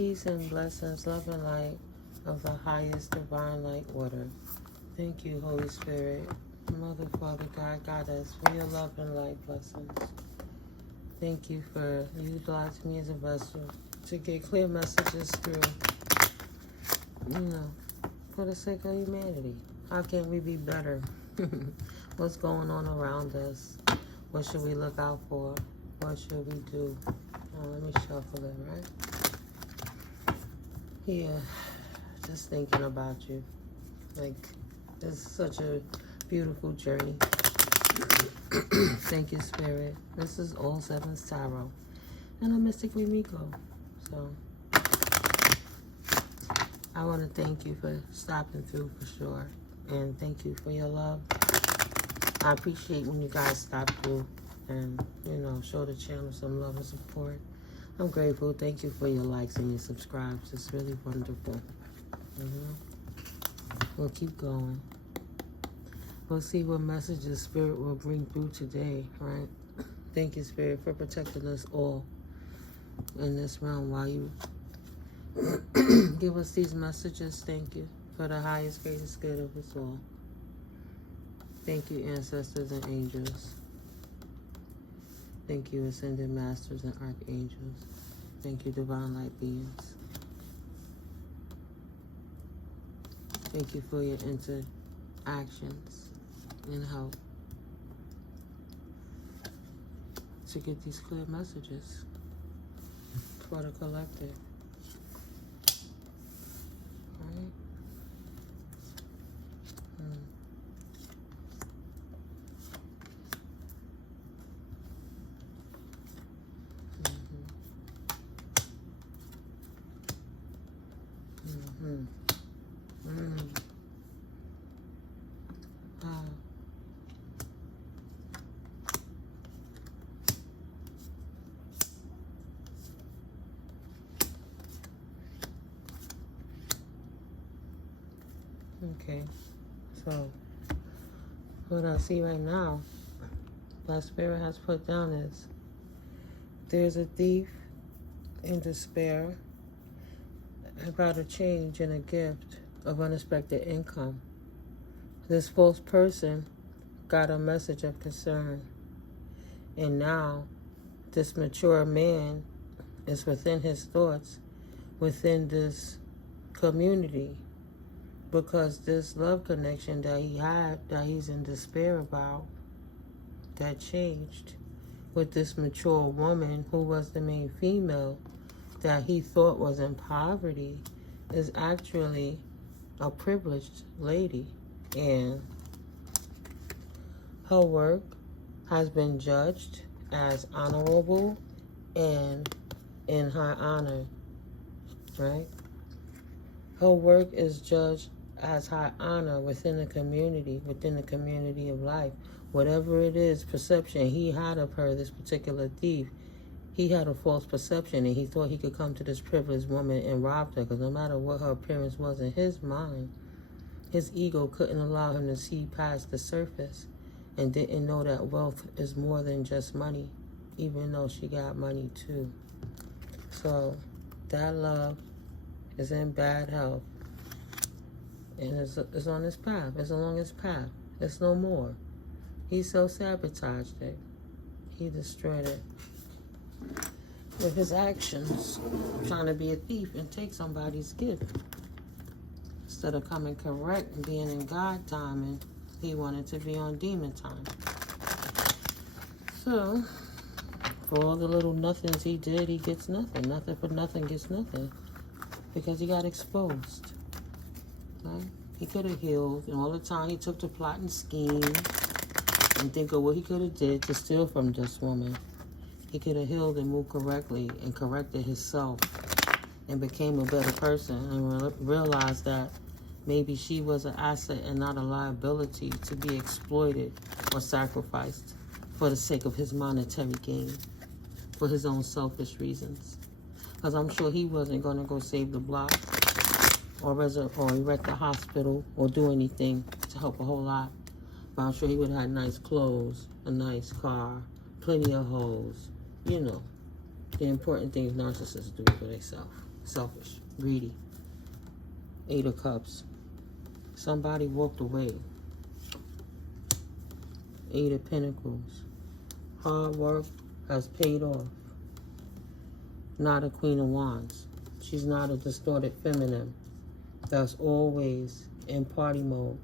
Peace and blessings, love and light of the highest divine light order. Thank you, Holy Spirit, Mother, Father, God, Goddess, for your love and light blessings. Thank you for utilizing me as a vessel to get clear messages through, for the sake of humanity. How can we be better? What's going on around us? What should we look out for? What should we do? Let me shuffle it, right? Yeah, just thinking about you. Like, it's such a beautiful journey. Thank you, Spirit. This is All Sevens Tarot. And I'm Mystic NeuMico. So, I want to thank you for stopping through for sure. And thank you for your love. I appreciate when you guys stop through and, show the channel some love and support. I'm grateful. Thank you for your likes and your subscribes. It's really wonderful. We'll keep going. We'll see what messages Spirit will bring through today, right? Thank you, Spirit, for protecting us all in this realm while you give us these messages. Thank you for the highest, greatest good of us all. Thank you, ancestors and angels. Thank you, ascended masters and archangels. Thank you, divine light beings. Thank you for your interactions and help to get these clear messages for the collective. Right? Okay, so what I see right now, what Spirit has put down is there's a thief in despair about a change in a gift of unexpected income. This false person got a message of concern, and now this mature man is within his thoughts, within this community, because this love connection that he had, that he's in despair about, that changed with this mature woman who was the main female that he thought was in poverty, is actually a privileged lady. And her work has been judged as honorable and in high honor, right? Her work is judged as high honor within the community of life. Whatever it is, perception he had of her, this particular thief, he had a false perception, and he thought he could come to this privileged woman and rob her, because no matter what her appearance was in his mind, his ego couldn't allow him to see past the surface, and didn't know that wealth is more than just money, even though she got money too. So that love is in bad health, and it's on his path. It's along his path. It's no more. He self-sabotaged it. He destroyed it with his actions, trying to be a thief and take somebody's gift. Instead of coming correct and being in God timing, he wanted to be on demon time. So, for all the little nothings he did, he gets nothing. Nothing for nothing gets nothing. Because he got exposed. Right? He could have healed, and all the time he took to plot and scheme and think of what he could have did to steal from this woman. He could have healed and moved correctly and corrected himself and became a better person, and realized that maybe she was an asset and not a liability to be exploited or sacrificed for the sake of his monetary gain, for his own selfish reasons. Because I'm sure he wasn't going to go save the block or erect a hospital or do anything to help a whole lot. But I'm sure he would have had nice clothes, a nice car, plenty of hoes, The important things narcissists do for themselves. Selfish, greedy. 8 of Cups. Somebody walked away. 8 of Pentacles. Hard work has paid off. Not a Queen of Wands. She's not a distorted feminine that's always in party mode,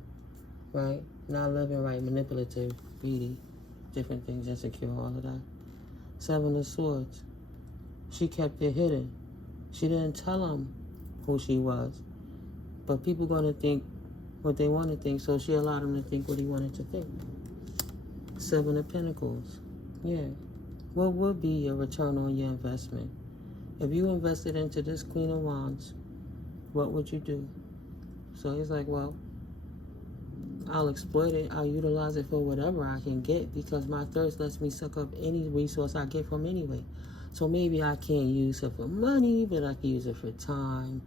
right? Not living right, manipulative, greedy, different things, insecure, all of that. 7 of Swords. She kept it hidden. She didn't tell him who she was. But people going to think what they want to think, so she allowed him to think what he wanted to think. 7 of Pentacles. Yeah. What would be your return on your investment? If you invested into this Queen of Wands, what would you do? So he's like, well, I'll exploit it. I'll utilize it for whatever I can get because my thirst lets me suck up any resource I get from anyway. So maybe I can't use it for money, but I can use it for time.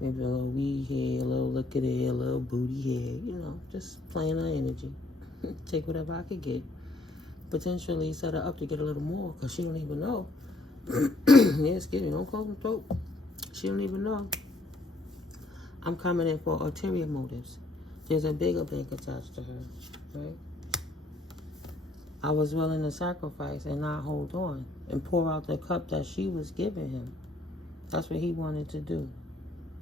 Maybe a little weed here, a little liquor there, a little booty here. You know, just playing her energy. Take whatever I could get. Potentially set her up to get a little more because she don't even know. Yeah, excuse me, don't close the throat. She don't even know. I'm coming in for ulterior motives. There's a bigger bank attached to her, right? I was willing to sacrifice and not hold on and pour out the cup that she was giving him. That's what he wanted to do,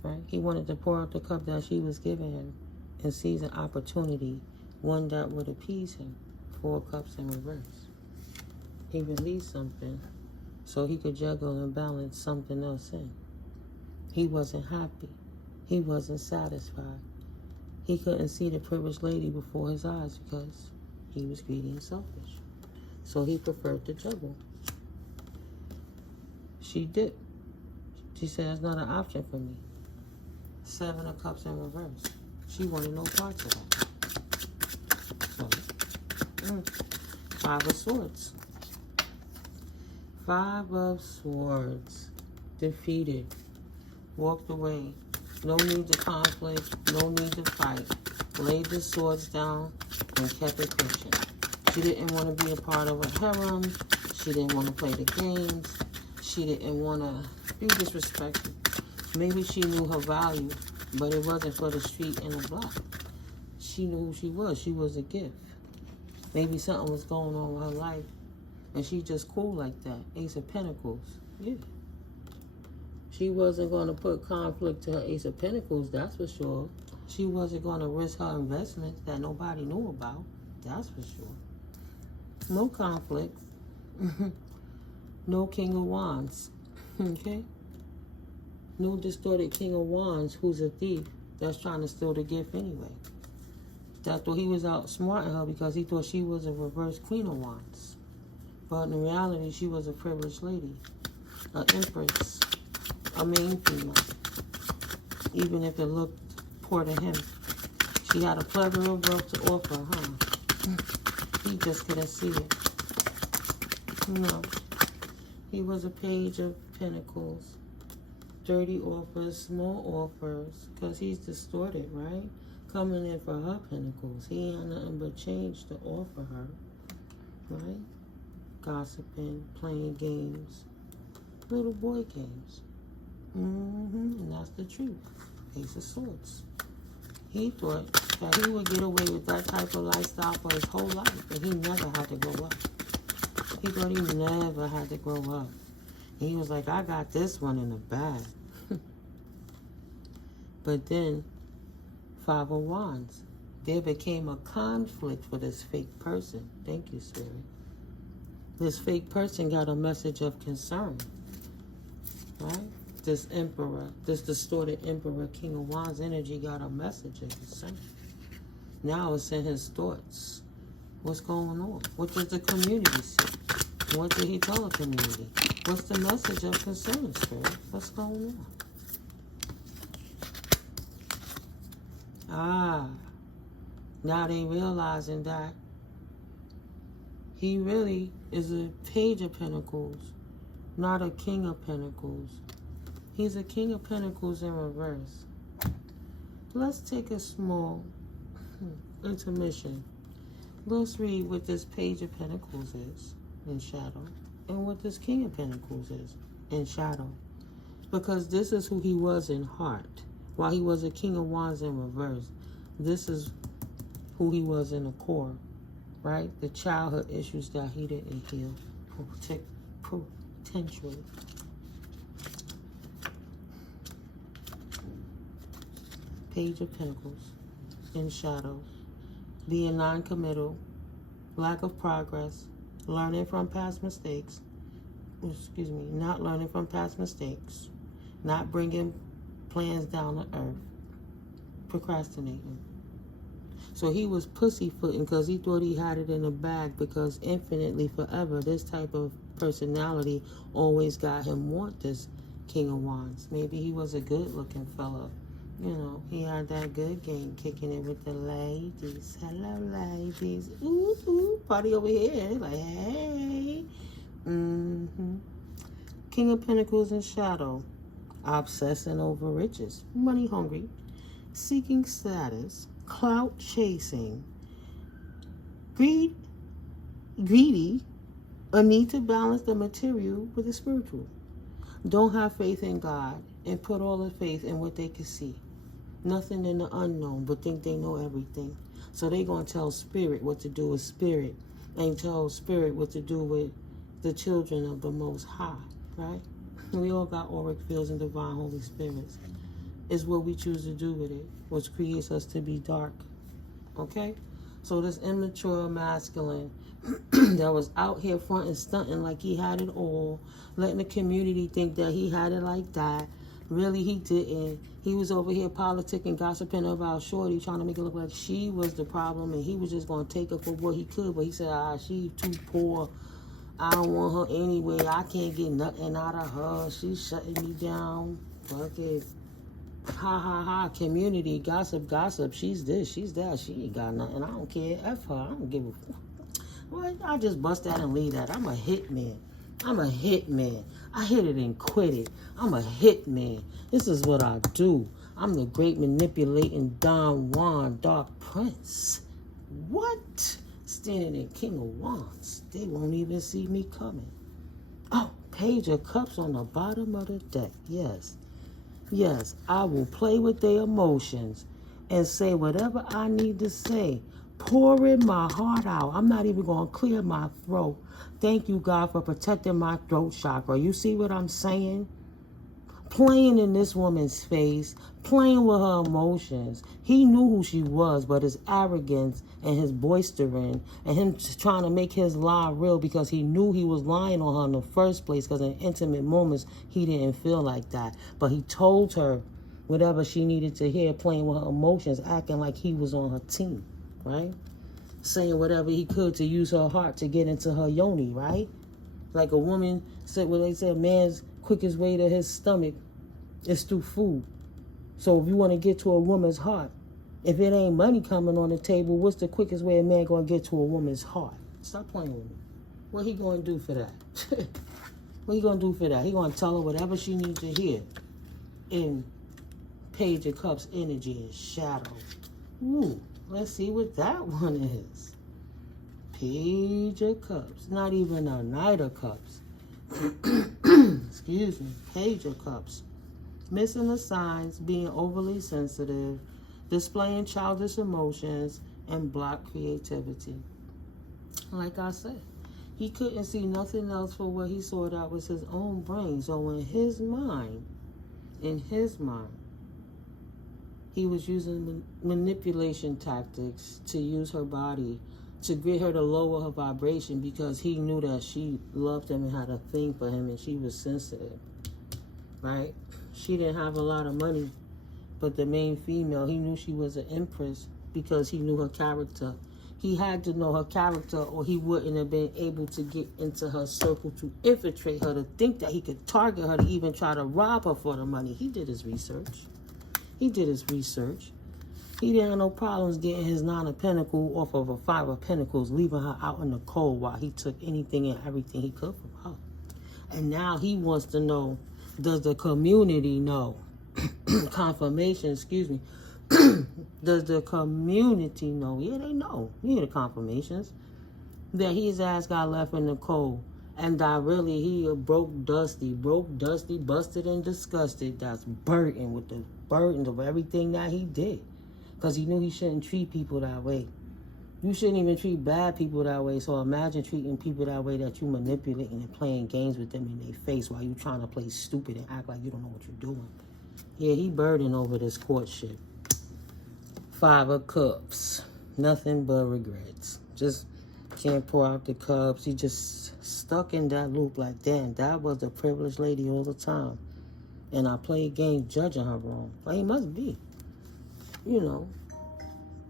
right? He wanted to pour out the cup that she was giving him and seize an opportunity, one that would appease him. 4 cups in reverse. He released something so he could juggle and balance something else in. He wasn't happy. He wasn't satisfied. He couldn't see the privileged lady before his eyes because he was greedy and selfish. So he preferred to juggle. She did. She said, that's not an option for me. 7 of Cups in reverse. She wanted no parts of that. So, 5 of Swords. 5 of Swords. Defeated. Walked away. No need to conflict. No need to fight. Laid the swords down and kept it pushing. She didn't want to be a part of a harem. She didn't want to play the games. She didn't want to be disrespected. Maybe she knew her value, but it wasn't for the street and the block. She knew who she was. She was a gift. Maybe something was going on with her life, and she just cool like that. Ace of Pentacles. Yeah. She wasn't going to put conflict to her Ace of Pentacles, that's for sure. She wasn't going to risk her investments that nobody knew about. That's for sure. No conflict. No King of Wands. Okay? No distorted King of Wands who's a thief that's trying to steal the gift anyway. That thought he was outsmarting her because he thought she was a reverse Queen of Wands. But in reality, she was a privileged lady. An empress. A main female. Even if it looked poor to him. She had a plethora of wealth to offer, huh? He just couldn't see it. No. He was a Page of Pentacles. Dirty offers, small offers. Because he's distorted, right? Coming in for her pentacles. He had nothing but change to offer her. Right? Gossiping, playing games. Little boy games. And that's the truth. Ace of Swords. He thought that he would get away with that type of lifestyle for his whole life, and he never had to grow up. He thought he never had to grow up. And he was like, I got this one in the bag. But then, 5 of Wands. There became a conflict for this fake person. Thank you, Spirit. This fake person got a message of concern. Right? This emperor, this distorted emperor, King of Wands energy got a message of concern. Now it's in his thoughts. What's going on? What does the community see? What did he tell the community? What's the message of concern, Spirit? What's going on? Now they realizing that he really is a Page of Pentacles, not a King of Pentacles. He's a King of Pentacles in reverse. Let's take a small intermission. Let's read what this Page of Pentacles is in shadow and what this King of Pentacles is. in shadow. Because this is who he was in heart. While he was a King of Wands in reverse, this is who he was in the core, right? The childhood issues that he didn't heal, potentially. Page of Pentacles in shadow. Being non-committal, lack of progress, learning from past mistakes, not learning from past mistakes, not bringing plans down to earth, procrastinating. So he was pussyfooting because he thought he had it in the bag, because infinitely forever, this type of personality always got him want this King of Wands. Maybe he was a good-looking fella. You know, he had that good game, kicking it with the ladies. Hello, ladies. Ooh, ooh, party over here. Like, hey. King of Pentacles in shadow. Obsessing over riches. Money hungry. Seeking status. Clout chasing. Greedy. A need to balance the material with the spiritual. Don't have faith in God and put all the faith in what they can see. Nothing in the unknown, but think they know everything. So they going to tell spirit what to do with spirit, and tell spirit what to do with the children of the Most High, right? We all got auric fields and divine Holy Spirits. It's what we choose to do with it, which creates us to be dark, okay? So this immature masculine that was out here front and stunting like he had it all, letting the community think that he had it like that. Really, he didn't. He was over here politicking, gossiping about Shorty, trying to make it look like she was the problem, and he was just going to take her for what he could. But he said, she's too poor. I don't want her anyway. I can't get nothing out of her. She's shutting me down. Fuck it. Ha, ha, ha. Community, gossip, gossip. She's this, she's that. She ain't got nothing. I don't care. F her. I don't give a fuck. Well, I just bust that and leave that. I'm a hitman. I'm a hitman. I hit it and quit it. I'm a hitman. This is what I do. I'm the great manipulating Don Juan, Dark Prince. What? Standing in King of Wands. They won't even see me coming. Oh, Page of Cups on the bottom of the deck. Yes. Yes, I will play with their emotions and say whatever I need to say. Pouring my heart out. I'm not even going to clear my throat. Thank you, God, for protecting my throat chakra. You see what I'm saying? Playing in this woman's face, playing with her emotions. He knew who she was, but his arrogance and his boistering and him trying to make his lie real, because he knew he was lying on her in the first place, because in intimate moments, he didn't feel like that. But he told her whatever she needed to hear, playing with her emotions, acting like he was on her team, right? Saying whatever he could to use her heart to get into her yoni, right? Like a woman said, well, they said man's quickest way to his stomach is through food. So if you want to get to a woman's heart, if it ain't money coming on the table, what's the quickest way a man going to get to a woman's heart? Stop playing with me. What he going to do for that? What he going to do for that? He going to tell her whatever she needs to hear in Page of Cups energy and shadow. Ooh. Let's see what that one is. Page of Cups. Not even a Knight of Cups. Excuse me. Page of Cups. Missing the signs, being overly sensitive, displaying childish emotions, and block creativity. Like I said, he couldn't see nothing else for what he saw that was his own brain. So in his mind, he was using manipulation tactics to use her body to get her to lower her vibration, because he knew that she loved him and had a thing for him, and she was sensitive, right? She didn't have a lot of money, but the main female, he knew she was an empress because he knew her character. He had to know her character, or he wouldn't have been able to get into her circle to infiltrate her, to think that he could target her, to even try to rob her for the money. He did his research. He did his research. He didn't have no problems getting his 9 of Pentacles off of a 5 of Pentacles, leaving her out in the cold while he took anything and everything he could from her. And now he wants to know, does the community know? Confirmation, excuse me. Does the community know? Yeah, they know. You hear the confirmations. That his ass got left in the cold. And that really, he broke, dusty, busted, and disgusted. That's burdened with the burdens of everything that he did. Because he knew he shouldn't treat people that way. You shouldn't even treat bad people that way. So imagine treating people that way, that you manipulating and playing games with them in their face while you trying to play stupid and act like you don't know what you're doing. Yeah, he burdened over this courtship. 5 of Cups. Nothing but regrets. Just can't pour out the cups. He just stuck in that loop like, damn, that was the privileged lady all the time. And I played games judging her wrong. Well, he must be. You know.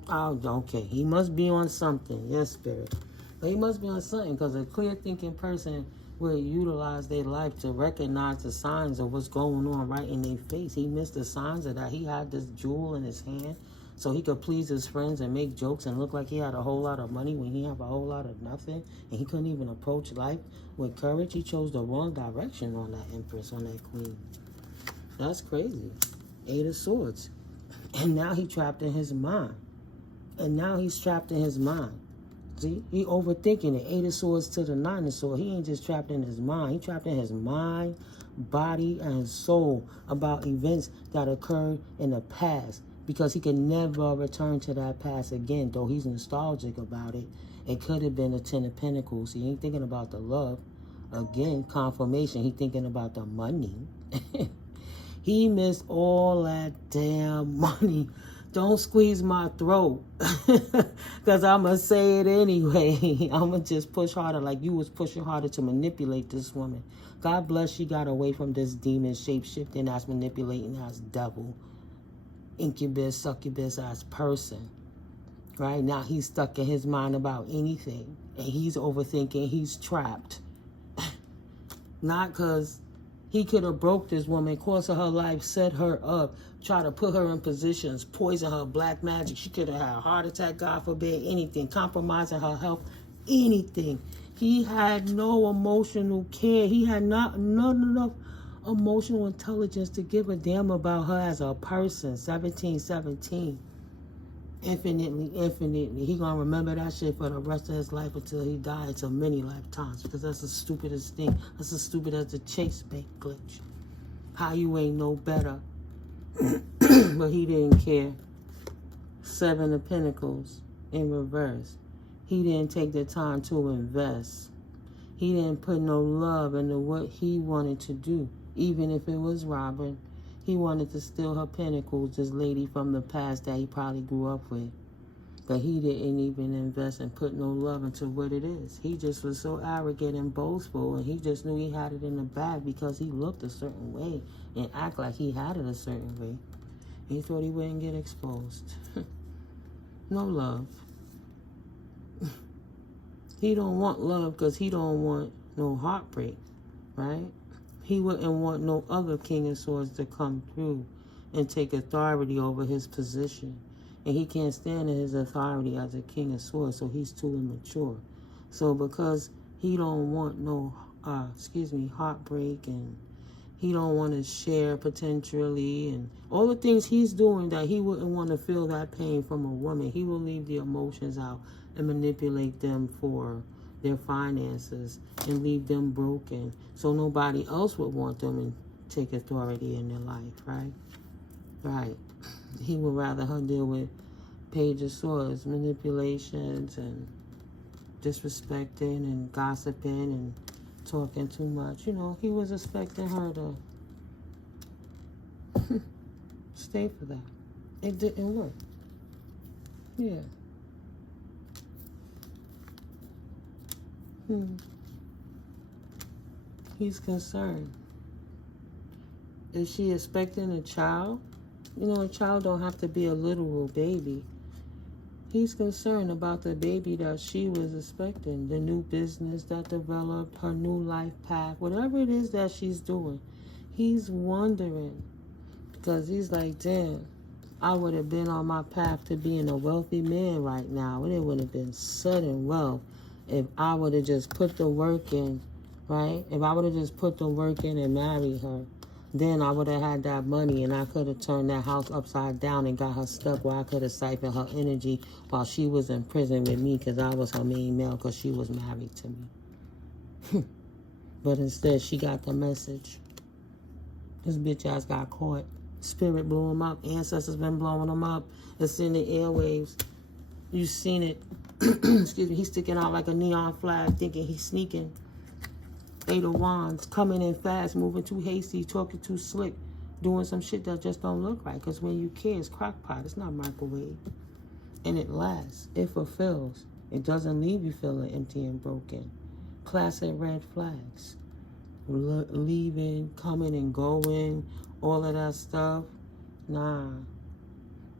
Oh, okay. He must be on something. Yes, Spirit. But he must be on something, because a clear-thinking person will utilize their life to recognize the signs of what's going on right in their face. He missed the signs of that. He had this jewel in his hand so he could please his friends and make jokes and look like he had a whole lot of money when he had a whole lot of nothing. And he couldn't even approach life with courage. He chose the wrong direction on that Empress, on that Queen. That's crazy. 8 of Swords. And now he trapped in his mind. And now he's trapped in his mind. See, he overthinking it. 8 of Swords to the 9 of Swords. He ain't just trapped in his mind. He trapped in his mind, body, and soul about events that occurred in the past, because he can never return to that past again. Though he's nostalgic about it. It could have been a 10 of Pentacles. He ain't thinking about the love. Again, confirmation. He thinking about the money. He missed all that damn money. Don't squeeze my throat, because I'm going to say it anyway. I'm going to just push harder like you was pushing harder to manipulate this woman. God bless she got away from this demon shape-shifting ass manipulating ass devil, incubus, succubus ass person. Right now he's stuck in his mind about anything, and he's overthinking. He's trapped. Not because he could have broke this woman, course of her life, set her up, try to put her in positions, poison her, black magic. She could have had a heart attack, God forbid, anything, compromising her health, anything. He had no emotional care. He had not enough emotional intelligence to give a damn about her as a person. 1717. Infinitely. He gonna remember that shit for the rest of his life until he dies, until many lifetimes, because that's the stupidest thing. That's as stupid as the Chase Bank glitch. How you ain't no better. But he didn't care. 7 of Pentacles in reverse. He didn't take the time to invest. He didn't put no love into what he wanted to do, even if it was robbing. He wanted to steal her pentacles, this lady from the past that he probably grew up with. But he didn't even invest and put no love into what it is. He just was so arrogant and boastful, and he just knew he had it in the bag because he looked a certain way and act like he had it a certain way. He thought he wouldn't get exposed. No love. He don't want love because he don't want no heartbreak, right? He wouldn't want no other King of Swords to come through and take authority over his position. And he can't stand in his authority as a King of Swords, so he's too immature. So because he don't want no, heartbreak, and he don't want to share potentially, and all the things he's doing that he wouldn't want to feel that pain from a woman, he will leave the emotions out and manipulate them for their finances and leave them broken so nobody else would want them and take authority in their life, right? Right. He would rather her deal with Page of Swords, manipulations and disrespecting and gossiping and talking too much. You know, he was expecting her to stay for that. It didn't work. Yeah. He's concerned. Is she expecting a child? You know, a child don't have to be a literal baby. He's concerned about the baby that she was expecting, the new business that developed, her new life path, whatever it is that she's doing. He's wondering because he's like, damn, I would have been on my path to being a wealthy man right now. And it would have been sudden wealth if I would have just put the work in, right? If I would have just put the work in and married her, then I would have had that money and I could have turned that house upside down and got her stuck where I could have siphoned her energy while she was in prison with me because I was her main male because she was married to me. But instead, she got the message. This bitch ass got caught. Spirit blew him up. Ancestors been blowing him up. It's in the airwaves. You seen it. Excuse me. He's sticking out like a neon flag, thinking he's sneaking. Eight of Wands, coming in fast, moving too hasty, talking too slick, doing some shit that just don't look right. Because when you care, it's crockpot. It's not microwave. And it lasts. It fulfills. It doesn't leave you feeling empty and broken. Classic red flags. Leaving, coming and going, all of that stuff. Nah.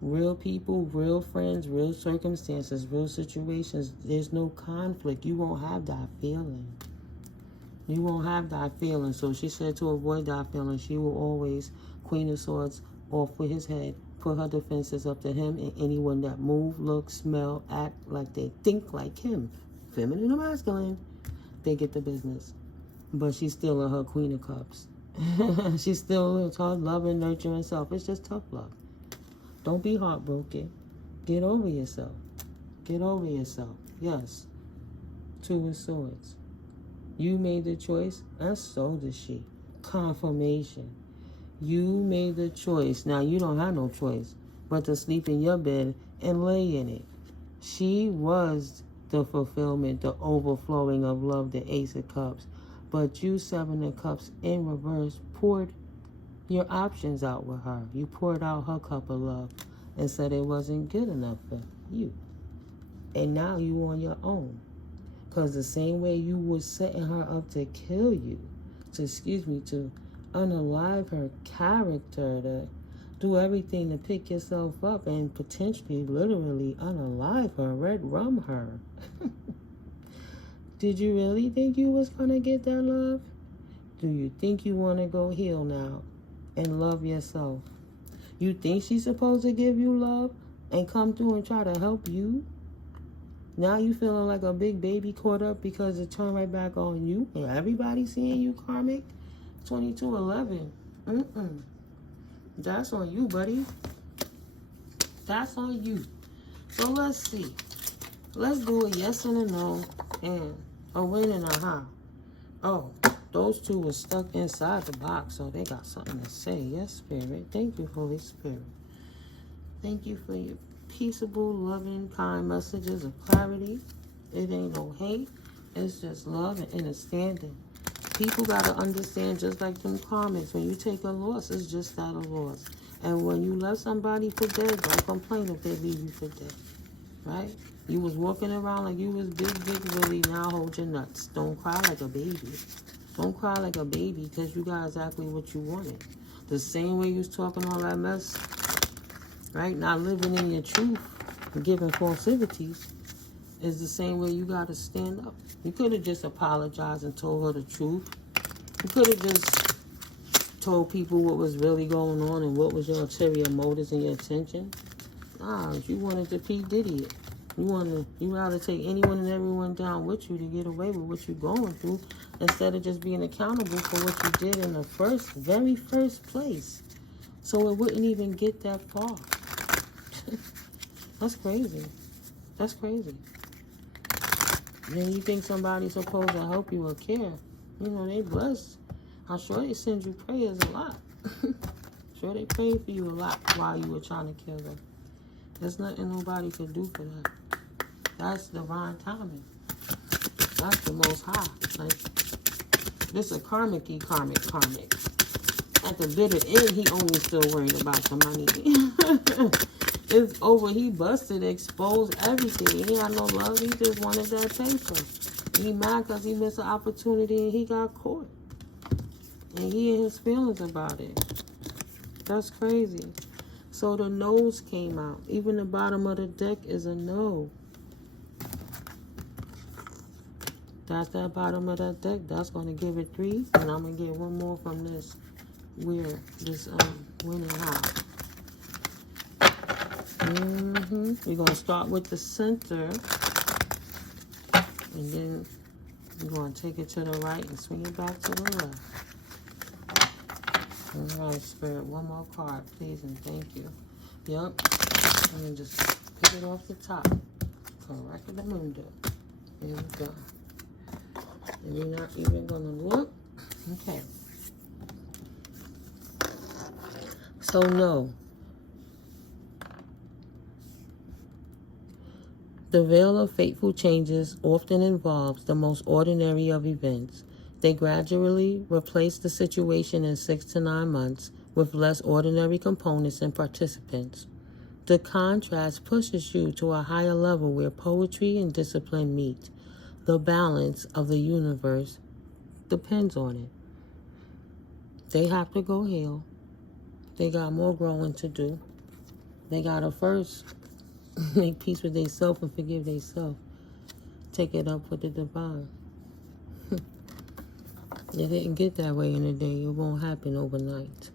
Real people, real friends, real circumstances, real situations. There's no conflict. You won't have that feeling. You won't have that feeling. So she said to avoid that feeling, she will always, Queen of Swords, off with his head, put her defenses up to him and anyone that move, look, smell, act like they think like him. Feminine or masculine, they get the business. But she's still her Queen of Cups. She's still tough, loving, nurturing self. It's just tough love. Don't be heartbroken. Get over yourself. Get over yourself. Yes. Two of Swords. You made the choice, and so did she. Confirmation. You made the choice. Now, you don't have no choice but to sleep in your bed and lay in it. She was the fulfillment, the overflowing of love, the Ace of Cups. But you, Seven of Cups, in reverse, poured your options out with her. You poured out her cup of love and said it wasn't good enough for you. And now you on your own. Because the same way you was setting her up to kill you, to unalive her character, to do everything to pick yourself up and potentially, literally unalive her, red rum her. Did you really think you was going to get that love? Do you think you want to go heal now and love yourself? You think she's supposed to give you love and come through and try to help you? Now you feeling like a big baby caught up because it turned right back on you and everybody seeing you, karmic? 2211. That's on you, buddy. That's on you. So let's see. Let's do a yes and a no and a win and a how. Oh, those two were stuck inside the box, so they got something to say. Yes, Spirit. Thank you, Holy Spirit. Thank you for your peaceable, loving, kind messages of clarity. It ain't no hate. It's just love and understanding. People got to understand, just like them karmics, when you take a loss, it's just that, a loss. And when you love somebody for dead, don't complain if they leave you for dead. Right? You was walking around like you was big Willie, now hold your nuts. Don't cry like a baby. Don't cry like a baby because you got exactly what you wanted. The same way you was talking all that mess, right? Not living in your truth, giving falsities, is the same way you got to stand up. You could have just apologized and told her the truth. You could have just told people what was really going on and what was your ulterior motives and your intention. Nah, you wanted to P. Diddy it. You rather take anyone and everyone down with you to get away with what you're going through instead of just being accountable for what you did in the very first place. So it wouldn't even get that far. That's crazy. That's crazy. Then you think somebody's supposed to help you or care. You know, they blessed. I'm sure they send you prayers a lot. Sure they prayed for you a lot while you were trying to kill them. There's nothing nobody could do for that. That's divine timing. That's the Most High. Like, this a karmic. At the bitter end, he only still worried about the money. It's over. He busted, exposed everything. He had no love. He just wanted that paper. He mad because he missed an opportunity and he got caught. And he and his feelings about it. That's crazy. So the no's came out. Even the bottom of the deck is a no. That's that bottom of that deck. That's going to give it 3. And I'm going to get one more from this win and how. We're going to start with the center. And then we're going to take it to the right and swing it back to the left. All right, Spirit, one more card, please, and thank you. Yep. And then just pick it off the top. Correct the window. Here we go. And we're not even going to look. Okay. So no. The veil of fateful changes often involves the most ordinary of events. They gradually replace the situation in 6 to 9 months with less ordinary components and participants. The contrast pushes you to a higher level where poetry and discipline meet. The balance of the universe depends on it. They have to go heal. They got more growing to do. They got to first make peace with themselves and forgive themselves. Take it up with the divine. It didn't get that way in a day. It won't happen overnight.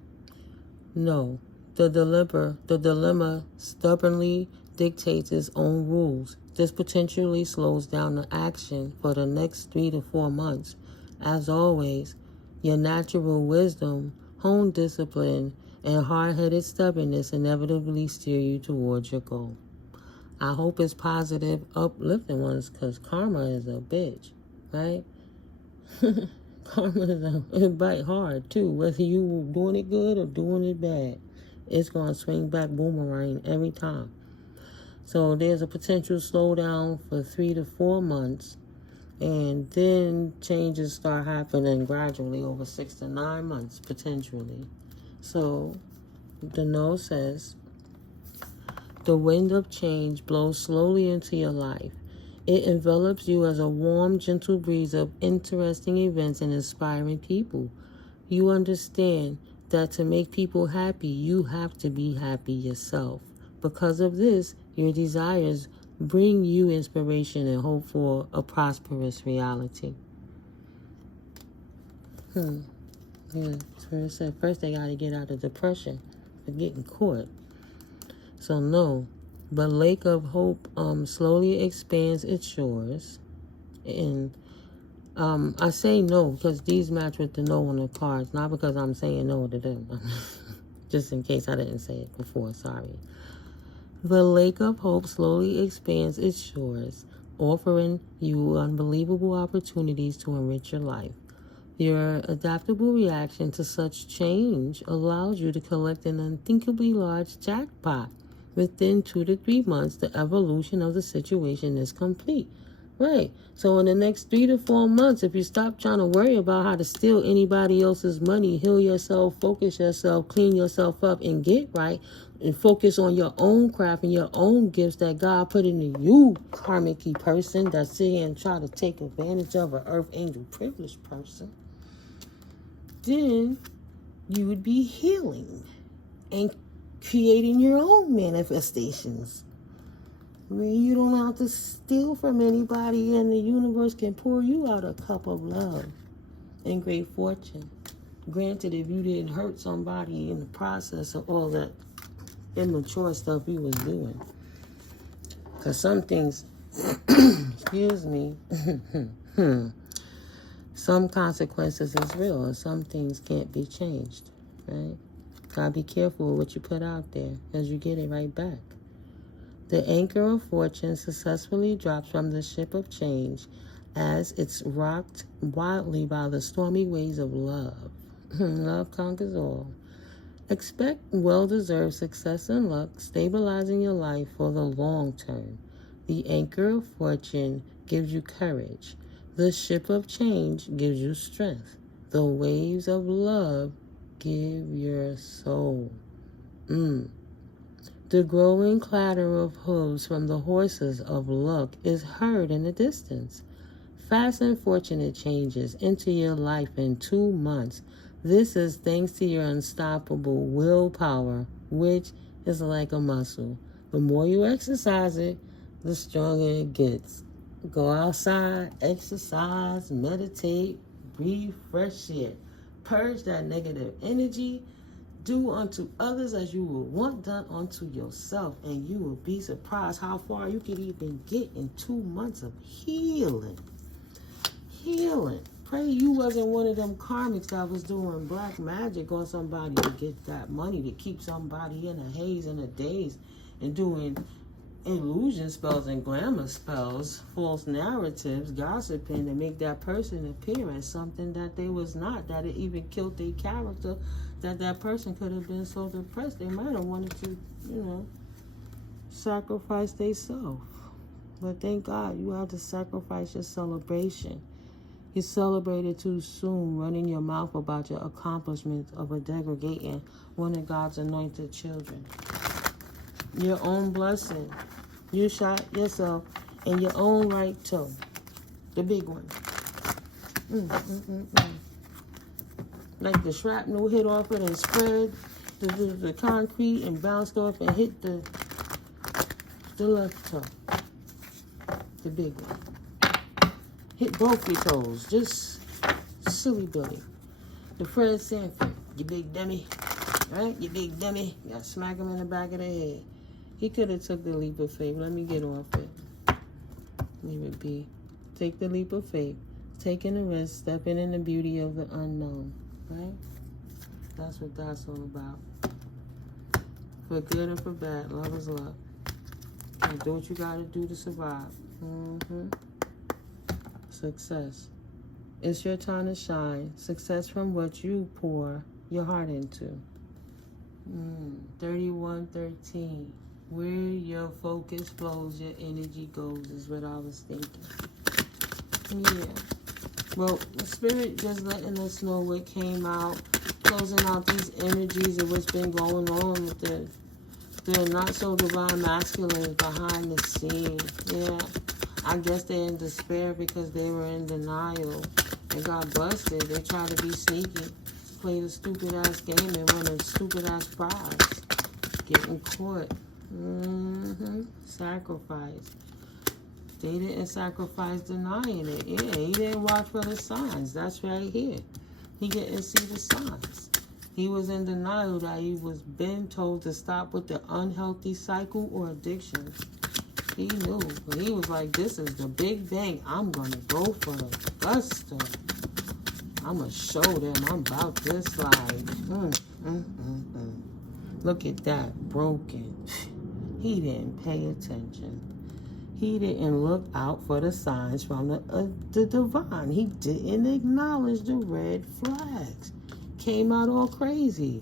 No, the dilemma stubbornly dictates its own rules. This potentially slows down the action for the next 3 to 4 months. As always, your natural wisdom, hone discipline, and hard-headed stubbornness inevitably steer you towards your goal. I hope it's positive, uplifting ones, because karma is a bitch, right? Karma is it bite hard, too. Whether you doing it good or doing it bad, it's going to swing back boomerang every time. So there's a potential slowdown for 3 to 4 months, and then changes start happening gradually over 6 to 9 months, potentially. So the note says, the wind of change blows slowly into your life. It envelops you as a warm, gentle breeze of interesting events and inspiring people. You understand that to make people happy, you have to be happy yourself. Because of this, your desires bring you inspiration and hope for a prosperous reality. Yeah, Spirit said first they got to get out of depression for getting caught. So no, but Lake of Hope slowly expands its shores. And I say no because these match with the no on the cards, not because I'm saying no to them. Just in case I didn't say it before, sorry. The Lake of Hope slowly expands its shores, offering you unbelievable opportunities to enrich your life. Your adaptable reaction to such change allows you to collect an unthinkably large jackpot. Within 2 to 3 months, the evolution of the situation is complete. Right. So in the next 3 to 4 months, if you stop trying to worry about how to steal anybody else's money, heal yourself, focus yourself, clean yourself up, and get right, and focus on your own craft and your own gifts that God put into you, karmic person that's sitting and try to take advantage of an earth angel privileged person, then you would be healing and creating your own manifestations. I mean, you don't have to steal from anybody, and the universe can pour you out a cup of love and great fortune. Granted, if you didn't hurt somebody in the process of all that immature stuff you was doing. Because some things, excuse me, some consequences is real, and some things can't be changed, right? Gotta be careful with what you put out there, because you get it right back. The anchor of fortune successfully drops from the ship of change as it's rocked wildly by the stormy waves of love. Love conquers all. Expect well-deserved success and luck, stabilizing your life for the long term. The anchor of fortune gives you courage. The ship of change gives you strength. The waves of love give your soul. The growing clatter of hooves from the horses of luck is heard in the distance. Fast and fortunate changes into your life in 2 months. This is thanks to your unstoppable willpower, which is like a muscle. The more you exercise it, the stronger it gets. Go outside, exercise, meditate, breathe fresh air. Purge that negative energy. Do unto others as you will want done unto yourself, and you will be surprised how far you can even get in 2 months of healing. Pray you wasn't one of them karmics that was doing black magic on somebody to get that money, to keep somebody in a haze and a daze, and doing illusion spells and glamour spells, false narratives, gossiping to make that person appear as something that they was not, that it even killed their character, that person could have been so depressed they might have wanted to, you know, sacrifice themselves. But thank God you had to sacrifice your celebration. You celebrated too soon, running your mouth about your accomplishments of a degrading one of God's anointed children. Your own blessing. You shot yourself in your own right toe. The big one. Like the shrapnel hit off it and spread the concrete and bounced off and hit the left toe. The big one. Hit both your toes. Just silly Billy. The Fred Sanford. You big dummy. Right? You big dummy. You gotta smack him in the back of the head. He could have took the leap of faith. Let me get off it. Leave it be. Take the leap of faith. Taking the risk. Stepping in the beauty of the unknown. Right? That's what that's all about. For good and for bad. Love is love. And do what you gotta do to survive. Success. It's your time to shine. Success from what you pour your heart into. 3113. Where your focus flows, your energy goes is what I was thinking. Yeah. Well, the spirit just letting us know what came out, closing out these energies of what's been going on with the not so divine masculine behind the scene. Yeah. I guess they're in despair because they were in denial and got busted. They tried to be sneaky, played a stupid ass game and won a stupid ass prize. Getting caught. Sacrifice. They didn't sacrifice denying it. Yeah, he didn't watch for the signs. That's right here. He didn't see the signs. He was in denial that he was been told to stop with the unhealthy cycle or addiction. He knew. But he was like, this is the big bang. I'm going to go for the gusto. I'm going to show them I'm about this life. Look at that. Broken. He didn't pay attention. He didn't look out for the signs from the divine. He didn't acknowledge the red flags. Came out all crazy.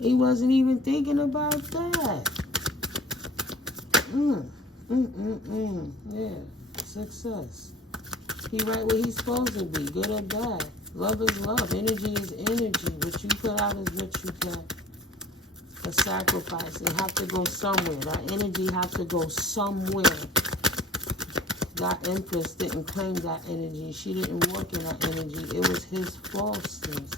He wasn't even thinking about that. Yeah. Success. He right where he's supposed to be. Good or bad. Love is love. Energy is energy. What you put out is what you get. A sacrifice. It have to go somewhere. That energy have to go somewhere. That Empress didn't claim that energy. She didn't work in that energy. It was his falseness.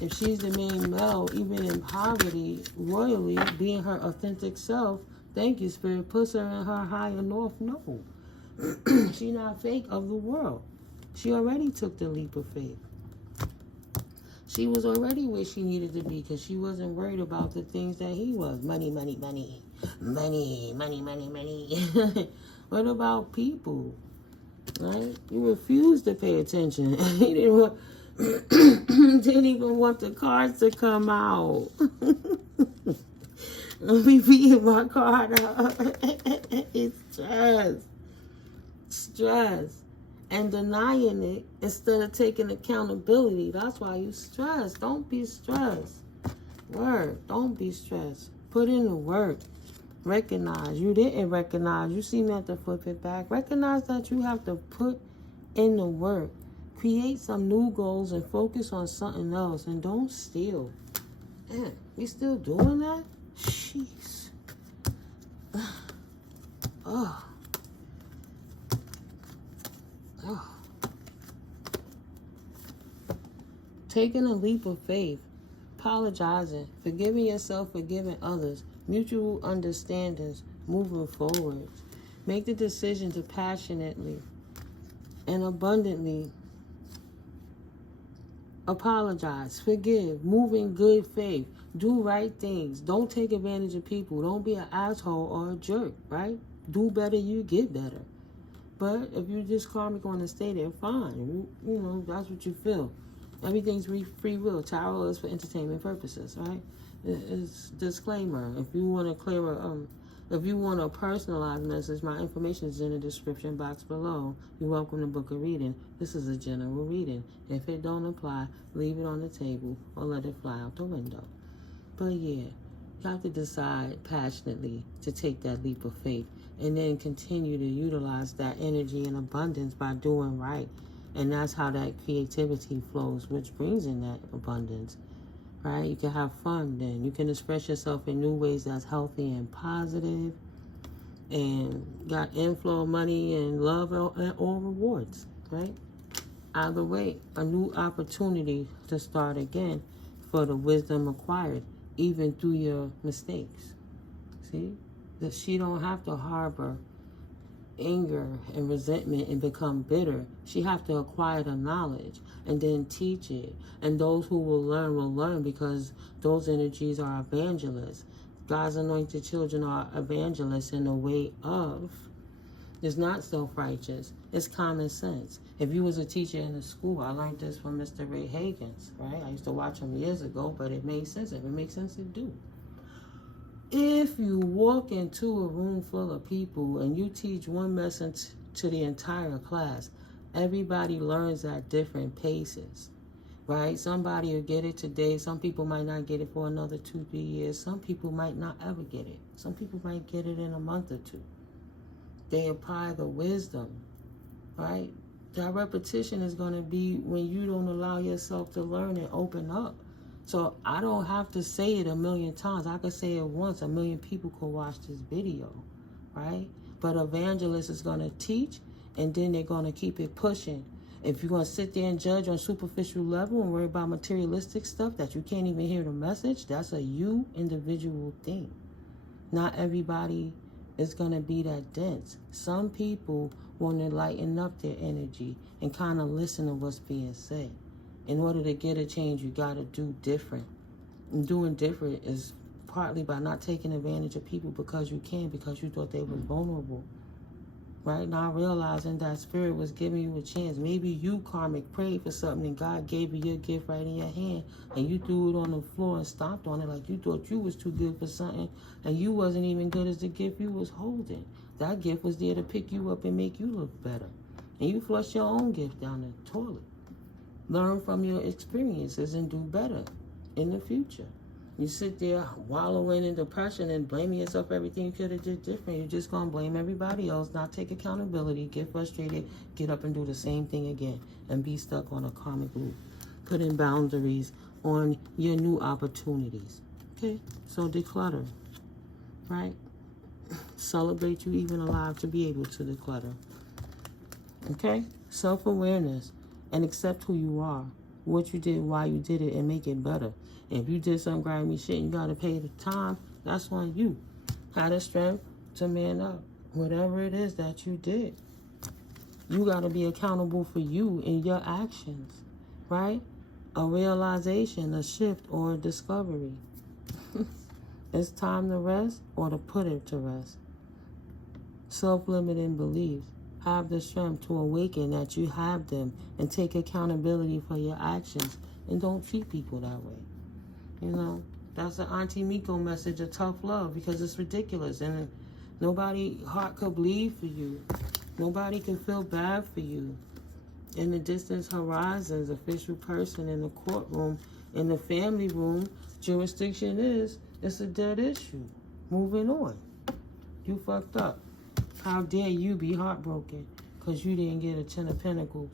If she's the main male, even in poverty, royally, being her authentic self, thank you, Spirit, puts her in her higher north node. She not fake of the world. She already took the leap of faith. She was already where she needed to be because she wasn't worried about the things that he was. Money, money, money. Money, money, money, money. What about people? Right? You refused to pay attention. He didn't even want the cards to come out. Let me beat my card up. It's stress. And denying it instead of taking accountability. That's why you stress. Don't be stressed. Word. Don't be stressed. Put in the work. Recognize. You didn't recognize. You see me have to flip it back. Recognize that you have to put in the work. Create some new goals and focus on something else. And don't steal. Man, we still doing that? Jeez. Oh. Taking a leap of faith, apologizing, forgiving yourself, forgiving others, mutual understandings, moving forward. Make the decision to passionately and abundantly apologize, forgive, move in good faith, do right things. Don't take advantage of people. Don't be an asshole or a jerk, right? Do better, you get better. But if you're just karmic on the stay there, fine. You know, that's what you feel. Everything's free will. Tarot is for entertainment purposes, right? It's disclaimer. If you want to clear If you want a personalized message, my information is in the description box below. You're welcome to book a reading. This is a general reading. If it don't apply, leave it on the table or let it fly out the window. But yeah, you have to decide passionately to take that leap of faith and then continue to utilize that energy and abundance by doing right. And that's how that creativity flows, which brings in that abundance, right? You can have fun then. You can express yourself in new ways that's healthy and positive and got inflow of money and love or rewards, right? Either way, a new opportunity to start again for the wisdom acquired, even through your mistakes. See? That she don't have to harbor anger and resentment and become bitter. She have to acquire the knowledge and then teach it. And those who will learn because those energies are evangelists. God's anointed children are evangelists in the way of. It's not self-righteous. It's common sense. If you was a teacher in the school, I learned this from Mr. Ray Hagins, right? I used to watch him years ago, but it made sense. If it makes sense, it do. If you walk into a room full of people and you teach one message to the entire class, everybody learns at different paces, right? Somebody will get it today. Some people might not get it for another 2-3 years. Some people might not ever get it. Some people might get it in a month or two. They apply the wisdom, right? That repetition is going to be when you don't allow yourself to learn and open up. So I don't have to say it 1,000,000 times. I could say it once. 1,000,000 people could watch this video, right? But evangelist is going to teach, and then they're going to keep it pushing. If you're going to sit there and judge on superficial level and worry about materialistic stuff that you can't even hear the message, that's a you individual thing. Not everybody is going to be that dense. Some people want to lighten up their energy and kind of listen to what's being said. In order to get a change, you got to do different. And doing different is partly by not taking advantage of people because you thought they were vulnerable. Right? Now realizing that spirit was giving you a chance. Maybe you, karmic, prayed for something and God gave you your gift right in your hand and you threw it on the floor and stomped on it like you thought you was too good for something and you wasn't even good as the gift you was holding. That gift was there to pick you up and make you look better. And you flushed your own gift down the toilet. Learn from your experiences and do better in the future. You sit there wallowing in depression and blaming yourself for everything you could have did different. You're just going to blame everybody else, not take accountability, get frustrated, get up and do the same thing again, and be stuck on a karmic loop. Put in boundaries on your new opportunities. Okay? So declutter. Right? Celebrate you even alive to be able to declutter. Okay? Self-awareness. And accept who you are, what you did, why you did it, and make it better. If you did some grimy shit and you got to pay the time, that's on you. Have the strength to man up. Whatever it is that you did, you got to be accountable for you and your actions, right? A realization, a shift, or a discovery. It's time to rest or to put it to rest. Self-limiting beliefs. Have the strength to awaken that you have them and take accountability for your actions and don't treat people that way. You know, that's the Auntie Miko message of tough love because it's ridiculous and nobody heart could bleed for you. Nobody can feel bad for you. In the distant horizons, official person in the courtroom, in the family room, jurisdiction is, it's a dead issue. Moving on. You fucked up. How dare you be heartbroken because you didn't get a 10 of Pentacles.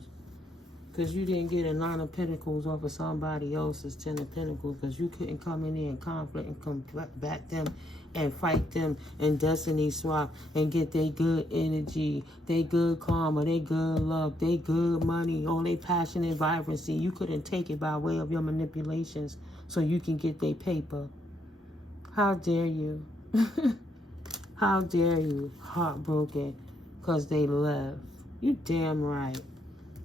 Because you didn't get a 9 of Pentacles off of somebody else's 10 of Pentacles. Because you couldn't come in there and conflict and combat them and fight them and destiny swap and get their good energy, their good karma, their good love, their good money, all their passion and vibrancy. You couldn't take it by way of your manipulations so you can get their paper. How dare you? How dare you, heartbroken, because they left. You damn right.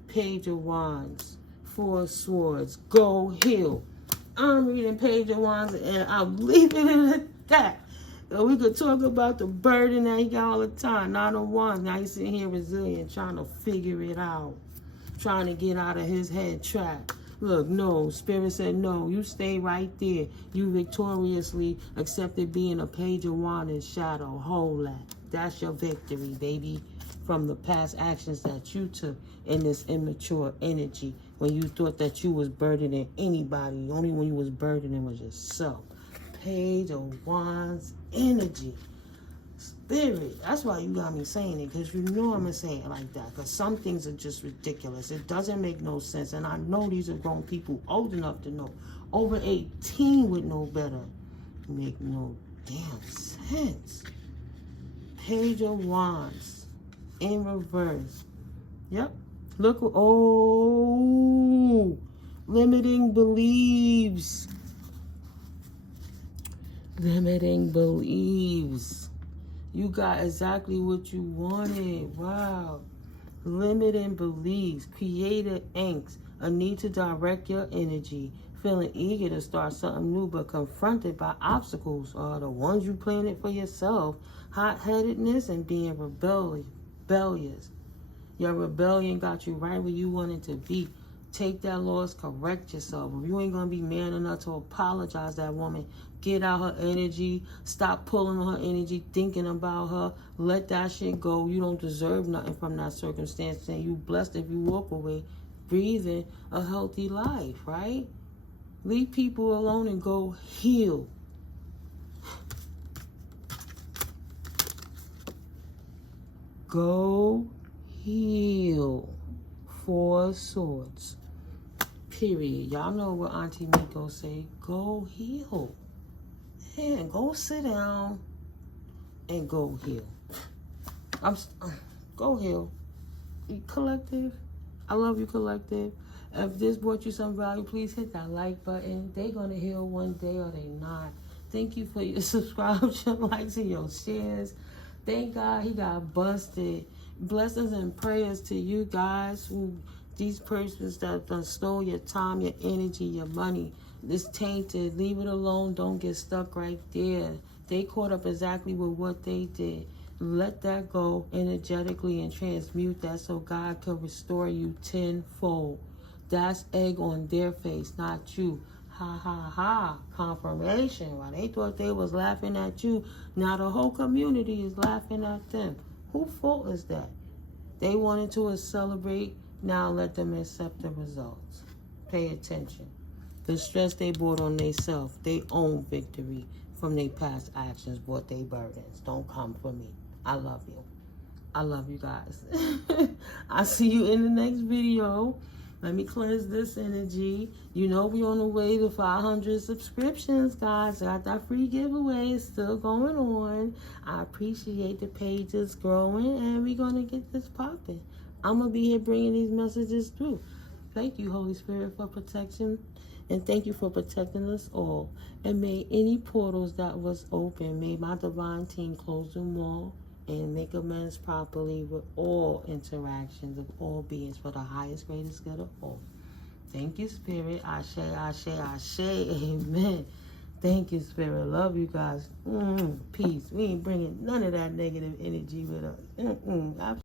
Page of Wands, 4 of Swords, go heal. I'm reading Page of Wands and I'm leaving it at that. So we could talk about the burden that he got all the time. 9 of Wands, now he's sitting here resilient, trying to figure it out. Trying to get out of his head trap. Look, no. Spirit said no. You stay right there. You victoriously accepted being a page of wand in shadow. Hold that. That's your victory, baby. From the past actions that you took in this immature energy when you thought that you was burdening anybody. Only when you was burdening was yourself. Page of Wands energy. Spirit. That's why you got me saying it, because you know I'm going to say it like that. Because some things are just ridiculous. It doesn't make no sense. And I know these are grown people old enough to know. Over 18 would know better. Make no damn sense. Page of Wands in reverse. Yep. Look. Oh. Limiting beliefs. Limiting beliefs. You got exactly what you wanted. Wow. Limiting beliefs. Creative angst. A need to direct your energy. Feeling eager to start something new but confronted by obstacles are the ones you planted for yourself. Hot-headedness and being rebellious. Your rebellion got you right where you wanted to be. Take that loss, correct yourself. If you ain't going to be man enough to apologize to that woman, get out her energy. Stop pulling on her energy, thinking about her. Let that shit go. You don't deserve nothing from that circumstance. And you blessed if you walk away breathing a healthy life, right? Leave people alone and go heal. Go heal. 4 swords. Period. Y'all know what Auntie Miko say. Go heal. And go sit down and go heal. Go heal. Collective. I love you, collective. If this brought you some value, please hit that like button. They gonna heal one day or they not. Thank you for your subscription, likes, and your shares. Thank God he got busted. Blessings and prayers to you guys who, these persons that done stole your time, your energy, your money. This tainted. Leave it alone. Don't get stuck right there. They caught up exactly with what they did. Let that go energetically and transmute that so God can restore you tenfold. That's egg on their face, not you. Ha, ha, ha. Confirmation. While they thought they was laughing at you, now the whole community is laughing at them. Whose fault is that? They wanted to celebrate. Now let them accept the results. Pay attention. The stress they brought on themselves, they own victory from their past actions, brought their burdens. Don't come for me. I love you. I love you guys. I'll see you in the next video. Let me cleanse this energy. You know we on the way to 500 subscriptions, guys. Got that free giveaway. It's still going on. I appreciate the pages growing, and we're going to get this popping. I'm going to be here bringing these messages through. Thank you, Holy Spirit, for protection. And thank you for protecting us all. And may any portals that was open, may my divine team close them all and make amends properly with all interactions of all beings for the highest, greatest good of all. Thank you, Spirit. Ashe, ashe, ashe. Amen. Thank you, Spirit. Love you guys. Peace. We ain't bringing none of that negative energy with us.